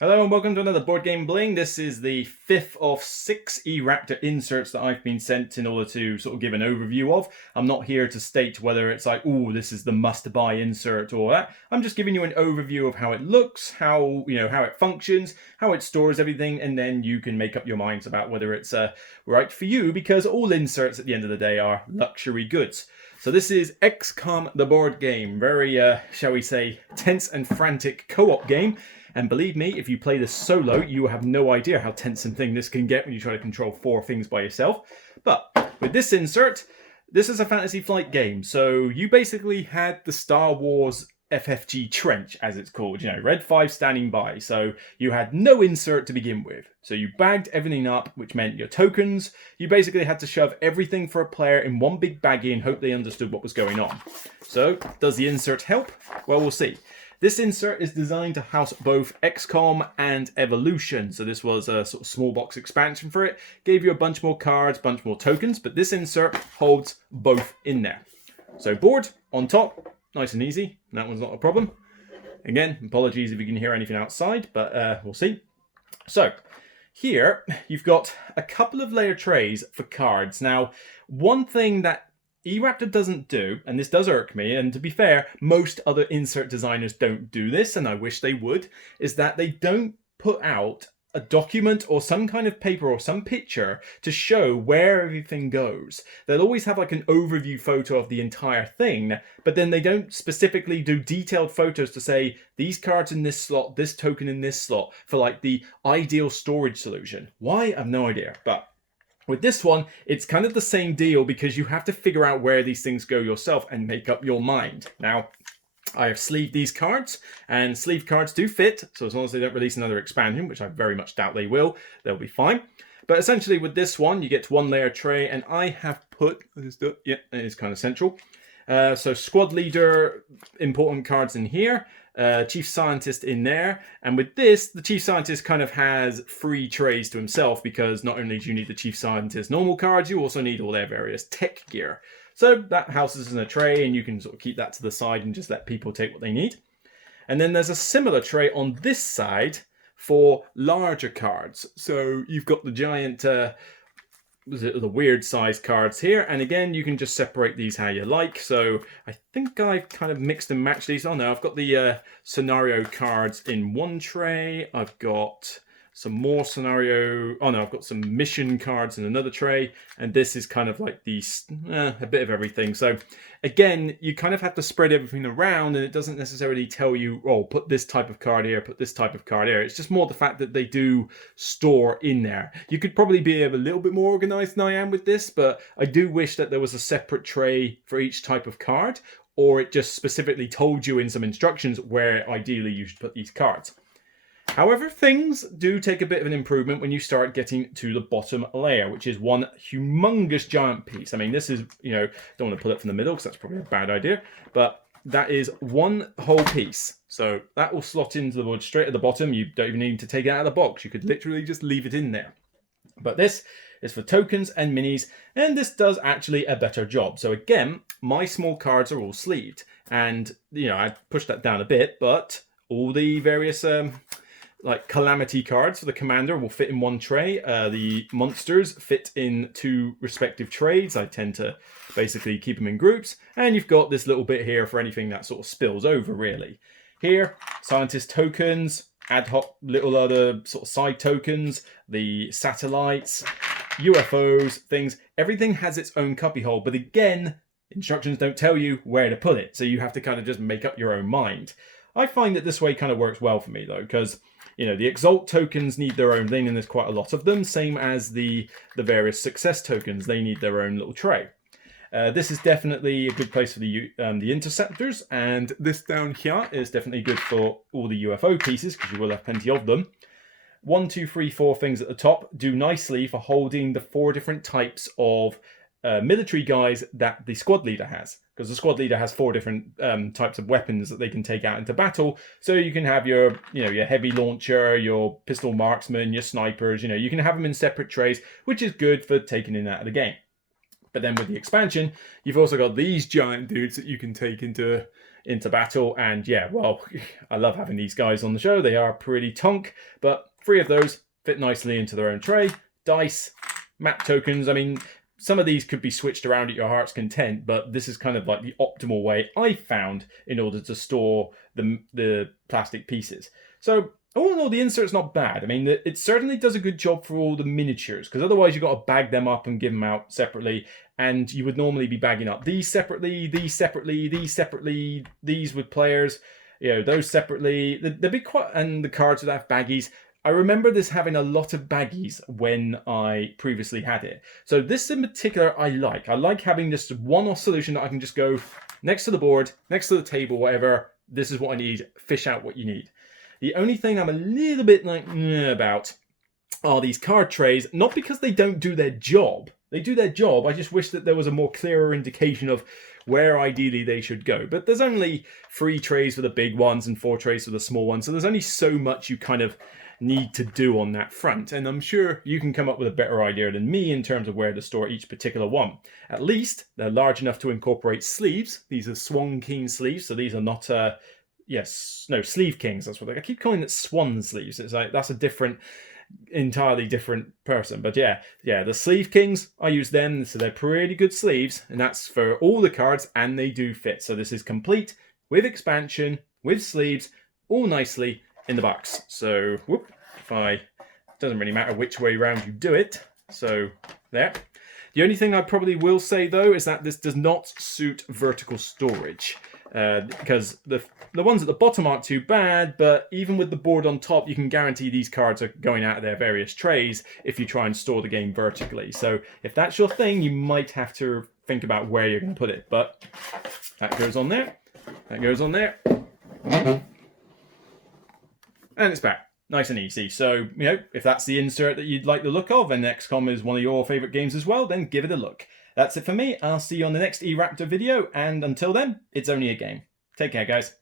Hello and welcome to another Board Game Bling. This is the fifth of 6 ERaptor inserts that I've been sent in order to sort of give an overview of. I'm not here to state whether it's like, oh, this is the must-buy insert or that. I'm just giving you an overview of how it looks, how it functions, how it stores everything, and then you can make up your minds about whether it's right for you, because all inserts at the end of the day are luxury goods. So this is XCOM, the board game. Very, shall we say, tense and frantic co-op game. And believe me, if you play this solo, you have no idea how tense and thing this can get when you try to control 4 things by yourself. But with this insert, this is a Fantasy Flight game. So you basically had the Star Wars FFG trench, as it's called, Red 5 standing by. So you had no insert to begin with. So you bagged everything up, which meant your tokens. You basically had to shove everything for a player in one big baggie and hope they understood what was going on. So does the insert help? Well, we'll see. This insert is designed to house both XCOM and Evolution. So this was a sort of small box expansion for it. Gave you a bunch more cards, bunch more tokens, but this insert holds both in there. So board on top, nice and easy. That one's not a problem. Again, apologies if you can hear anything outside, but we'll see. So here you've got a couple of layer trays for cards. Now, one thing that ERaptor doesn't do, and this does irk me, and to be fair, most other insert designers don't do this, and I wish they would, is that they don't put out a document or some kind of paper or some picture to show where everything goes. They'll always have like an overview photo of the entire thing, but then they don't specifically do detailed photos to say these cards in this slot, this token in this slot, for like the ideal storage solution. Why? I have no idea, but with this one, it's kind of the same deal because you have to figure out where these things go yourself and make up your mind. Now, I have sleeved these cards, and sleeved cards do fit, so as long as they don't release another expansion, which I very much doubt they will, they'll be fine. But essentially with this one, you get one layer tray, and I have put, yeah, it is kind of central. So squad leader, important cards in here. Chief Scientist in there, and with this the Chief Scientist kind of has 3 trays to himself, because not only do you need the Chief Scientist normal cards, you also need all their various tech gear. So that houses in a tray, and you can sort of keep that to the side and just let people take what they need. And then there's a similar tray on this side for larger cards. So you've got the giant the weird size cards here, and again you can just separate these how you like. So I think I've kind of mixed and matched these. Oh no, I've got the scenario cards in one tray, I've got some more scenario, oh no, I've got some mission cards in another tray, and this is kind of like these a bit of everything. So again, you kind of have to spread everything around, and it doesn't necessarily tell you, oh, put this type of card here, put this type of card here. It's just more the fact that they do store in there. You could probably be a little bit more organized than I am with this, but I do wish that there was a separate tray for each type of card, or it just specifically told you in some instructions where ideally you should put these cards. However, things do take a bit of an improvement when you start getting to the bottom layer, which is one humongous giant piece. I mean, this is, don't want to pull it from the middle because that's probably a bad idea, but that is one whole piece. So that will slot into the wood straight at the bottom. You don't even need to take it out of the box. You could literally just leave it in there. But this is for tokens and minis, and this does actually a better job. So again, my small cards are all sleeved, and, I pushed that down a bit, but all the various like calamity cards for the commander will fit in one tray. The monsters fit in 2 respective trays. I tend to basically keep them in groups. And you've got this little bit here for anything that sort of spills over, really. Here, scientist tokens, ad hoc little other sort of side tokens, the satellites, UFOs, things. Everything has its own cubbyhole, but again, instructions don't tell you where to put it. So you have to kind of just make up your own mind. I find that this way kind of works well for me, though, because the Exalt tokens need their own thing, and there's quite a lot of them, same as the various success tokens. They need their own little tray. This is definitely a good place for the interceptors, and this down here is definitely good for all the UFO pieces, because you will have plenty of them. 1, 2, 3, 4 things at the top do nicely for holding the 4 different types of military guys that the squad leader has, because the squad leader has 4 different types of weapons that they can take out into battle. So you can have your heavy launcher, your pistol marksman, your snipers. You can have them in separate trays, which is good for taking in out of the game. But then with the expansion, you've also got these giant dudes that you can take into into battle. And yeah, well, I love having these guys on the show. They are pretty tonk, but 3 of those fit nicely into their own tray. Dice, map tokens. I mean, some of these could be switched around at your heart's content, but this is kind of like the optimal way I found in order to store the plastic pieces. So all in all, the insert's not bad. I mean, it certainly does a good job for all the miniatures, because otherwise you've got to bag them up and give them out separately, and you would normally be bagging up these separately, these separately, these separately, these with players, you know, those separately. They'd be quite, and the cards would have baggies. I remember this having a lot of baggies when I previously had it. So this in particular I like. I like having just one-off solution that I can just go next to the board, next to the table, whatever. This is what I need. Fish out what you need. The only thing I'm a little bit like about are these card trays, not because they don't do their job. They do their job. I just wish that there was a more clearer indication of where ideally they should go. But there's only 3 trays for the big ones and 4 trays for the small ones. So there's only so much you kind of need to do on that front, and I'm sure you can come up with a better idea than me in terms of where to store each particular one. At least they're large enough to incorporate sleeves. These are Swan King sleeves, so these are not Sleeve Kings. That's what I keep calling it, Swan sleeves. It's like that's a different, entirely different person. But yeah, the Sleeve Kings, I use them, so they're pretty good sleeves, and that's for all the cards, and they do fit. So this is complete with expansion, with sleeves, all nicely in the box. So whoop, doesn't really matter which way around you do it. So there. The only thing I probably will say though is that this does not suit vertical storage, because the ones at the bottom aren't too bad, but even with the board on top, you can guarantee these cards are going out of their various trays if you try and store the game vertically. So if that's your thing, you might have to think about where you're going to put it. But that goes on there. That goes on there. And it's back. Nice and easy. So, you know, if that's the insert that you'd like the look of, and XCOM is one of your favourite games as well, then give it a look. That's it for me. I'll see you on the next ERaptor video, and until then, it's only a game. Take care, guys.